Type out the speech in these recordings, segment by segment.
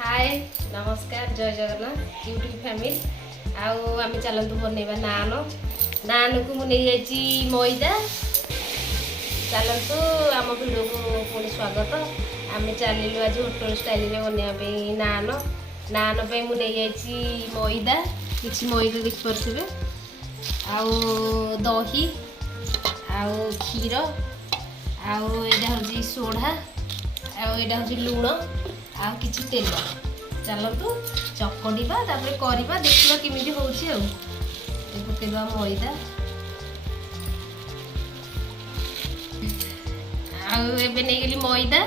हाय नमस्कार जय Jagannath YouTube family आम चलतु बनइबा नान नान को मुझे मैदा चलतु आम भिडियो को पुणी स्वागत आम चलू आज होटल स्टाइल बनवाई नान नान पे मुझे मैदा किसी मैदा देखिपे दही क्षीर आटा हूँ सोढ़ा आटा हूँ लुण आ किछि तेल चलतु चकड़ीबा तापर करवा देखा केमी हूँ पकईदा मैदा आबे नहीं मैदा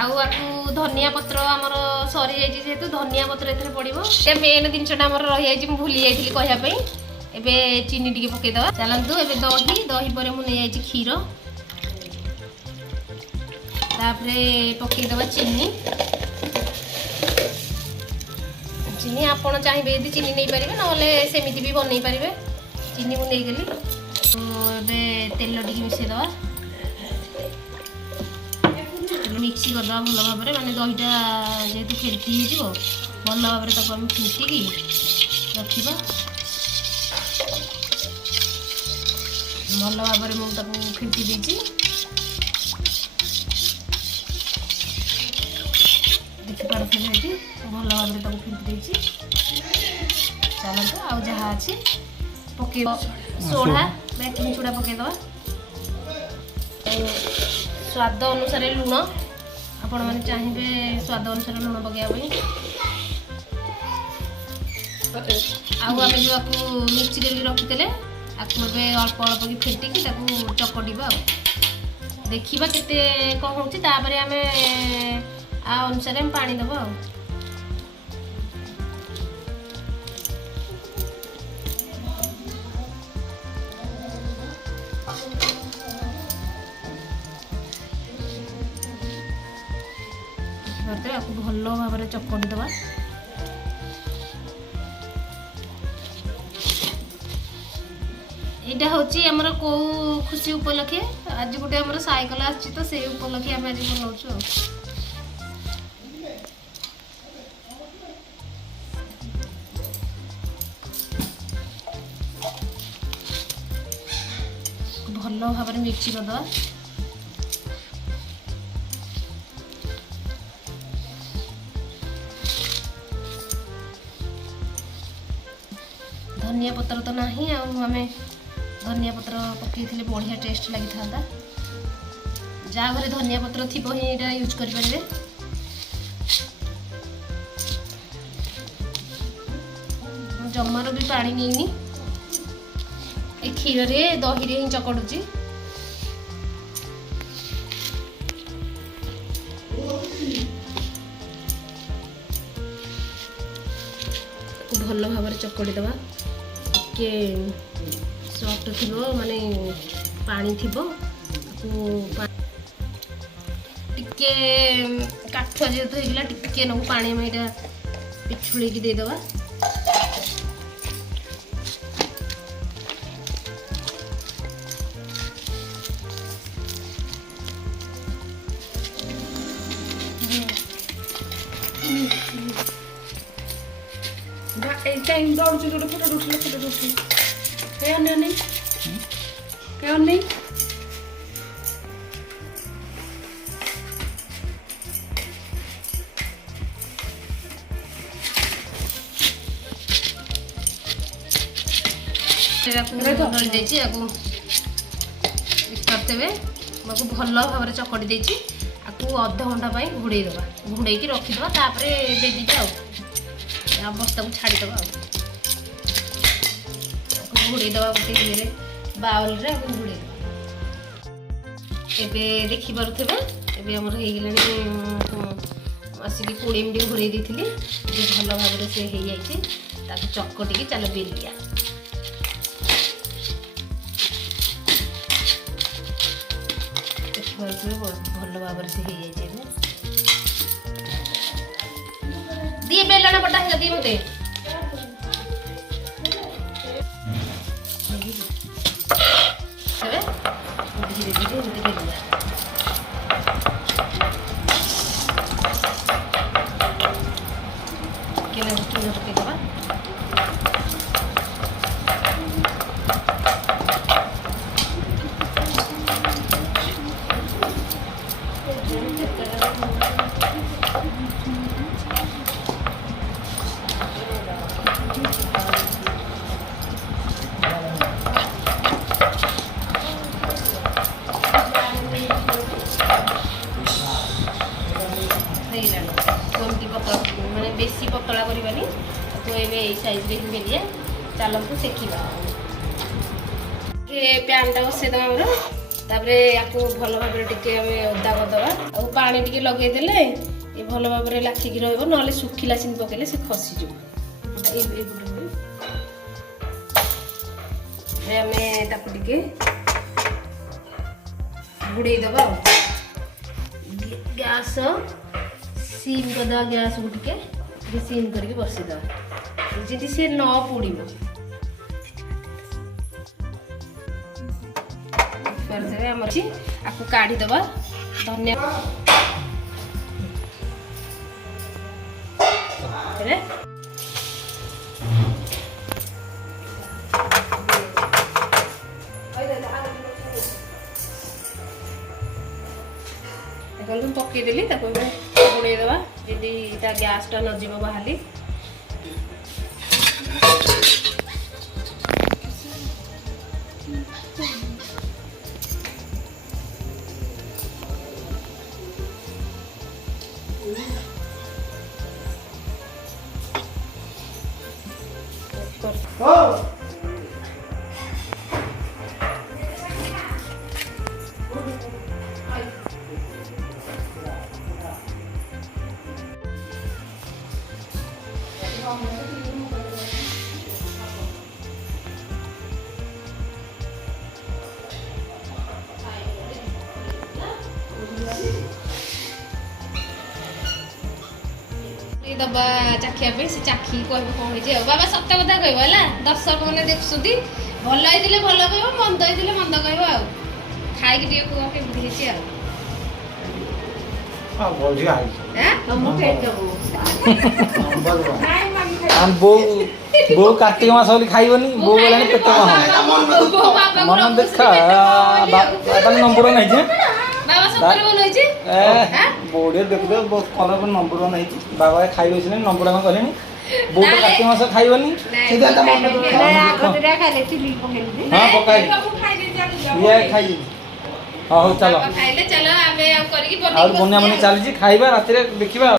आकु धनिया पत्र आमर सरी जाइए जेहेतु धनिया पत्र एथरे पड़ो मेन जिनसा आमर रही जाइए भूली जाइए कहवाई एबे चीनी टिके पकईदवा चलतु एबे दही दही पर मुझे क्षीर तापरे पकईदवा चीनी चीनी आपड़ चाहिए यदि चीनी नहीं पारे ना सेमती भी बनई पारे चीनी को नहीं गली तो तेल टी मिसेदवा मिक्सी करदे भल भाव में मानने दहीटा जेहतु फेंटी हो भल भाव में आम फेंटिकी रखा भल भाव में मुझे फेंटी देती देखिपे भल भाव में फेंटी देती चलते आउ जहाँ अच्छी पकई सोढ़ा बेकिंग सोडा पकईदवा स्वाद अनुसार लुण आपण मैंने चाहिए स्वाद अनुसार लुण पकईवाई आम जो मिक्सी करके रखीदे आपको अल्प अल्प की फेंटिकी चकटिबा देखा केते कौन होतापर आम आ अनुसार पानी दबा आपको भल भाव में चकटी दबा यहाँ हूँ आमर कौ खुशी उपलक्षे आज गोटे आम साइकेल आसी तो से उपलक्षे आम आज बनाऊ भल भाव में मिक्स करदे धनिया पत्र तो नहीं आम धनिया पत्र पकई बढ़िया टेस्ट लगी था जहाँ घरे धनिया पत्र थी यहाँ यूज करें जमार भी पानी नहीं ए क्षीर रे दही रे ही चकड़ुची भल भाव में चकड़ी दबा टे सफ्ट थी माने पानी थी टिके काठुआ जेहतु होगा टिके नू पानी में पिछुड़ी देदेबा टाइम दौड़ जो फोटो उठे क्या नहीं क्या नहीं करते भल भाव में चकटी देती अध घंटा घोड़े दबा घोड़े रखीदे बेदीटा बस्ता को छाड़ीदे घोड़ेदवा गोटे ये बाउल रे घोड़ेदवा एबे देखी पारुथिबे एबे हमर हे गेलानी आसिक 20 मिनिट घोड़े देथिली जे भल भाव में से हे जाइछि ताको चकटिकी चल बेलिया भल भाव में से हे जाइछि दिए बेलना पटा है दिए मते धीरे धीरे बेलिया ଲୁଣ ପକେଇଦବା। कमती पतला माने बेसी पतला करवानी साइज रे बेलिया चालू सेकिबा पैन टा बसईदे तापर आपको भल भाव टे ओदा करदे आ पानी टे लगेदेले ये भल भाव लाखिकी रहा ना सुखिला चिनी पकड़े से खसीज बुड़े दबा गैस सीम करदे गैस को टे सीम करके बसईदे जी सी न पोड़ आपको काढ़ीदबा धनिया पकईदेली बुड़े दबा जी गैस टा नजीब बाहरी दबा चाखिया से चाखी कह कौन बाबा सत कथा कह दर्शक मैंने देखुंती भल होते भल कह मंद होते मंद कह खाई केमती बो कार्तिक मास खाइबनी बो गलानी पेट मन देखा नंबर नहीं बोर्ड देख कलर नंबर वन बाबा खाई बस नंबर कह कले बो तो कार्तिक मास खाइबनी हाँ पकाई खाई हाँ चलो बनिया बनी चली खाइबा राति देखा।